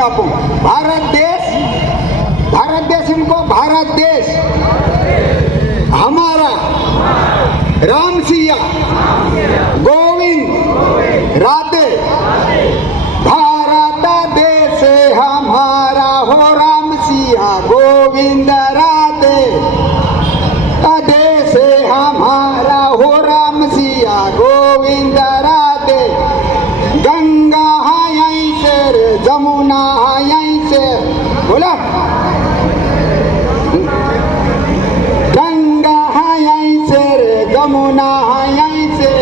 नहीं आपको। भारत देश इनको भारत देश हमारा राम सिया गोविंद राधे। भारत देश हमारा हो राम सिया गोविंद राधे। देश हमारा हो राम सिया गोविंद राधे। गंगा है यहीं से जमुना है यहीं से बोला। गंगा है यहीं से जमुना है यहीं से।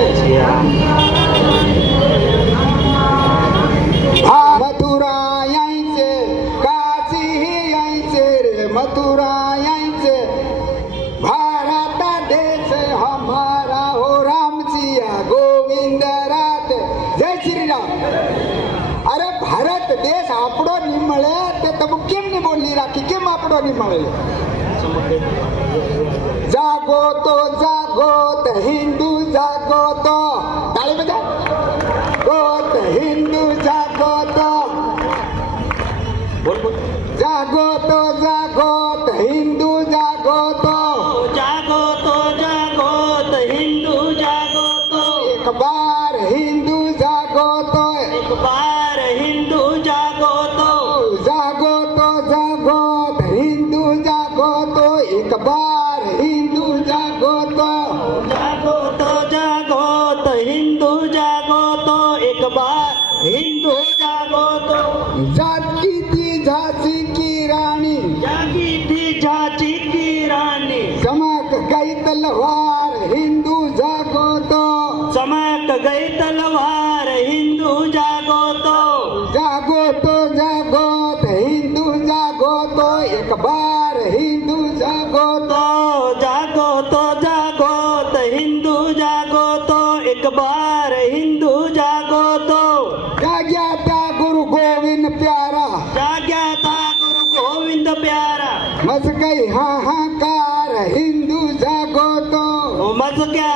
मथुरा यहीं से काशी ही यहीं से मथुरा यहीं से। भारत देश हमारा हो राम सिया गोविंद राधे। जय श्री राम। अरे भारत देश आपड़ो नहीं मळे ते तब केम नहीं बोली राखी केम आपड़ो नहीं मळे। जागो तो हिंदू जागो तो ताली बजा। गोत हिंदू जागो तो जागो तो हिंदू जागो तो हिंदू जागो तो एक बार हिंदू जागो तो एक बार हिंदू जागो तो जागो हिंदू जागो तो एक बार हिंदू जागो तो हिंदू जागो तो एक बार हिंदू जागो तो। जागी थी झांसी की रानी जागी थी झांसी की रानी चमक गई तलवार हिंदू जागो तो। चमक गई तलवार हिंदू जागो तो हिंदू जागो तो एक बार हिंदू जागो तो। हिंदू जागो तो एक बार हिंदू जागो तो। जाग्या था गुरु गोविंद प्यारा जाग्या था गुरु गोविंद प्यारा। मच गई हाहाकार हिंदू जागो तो। मच गया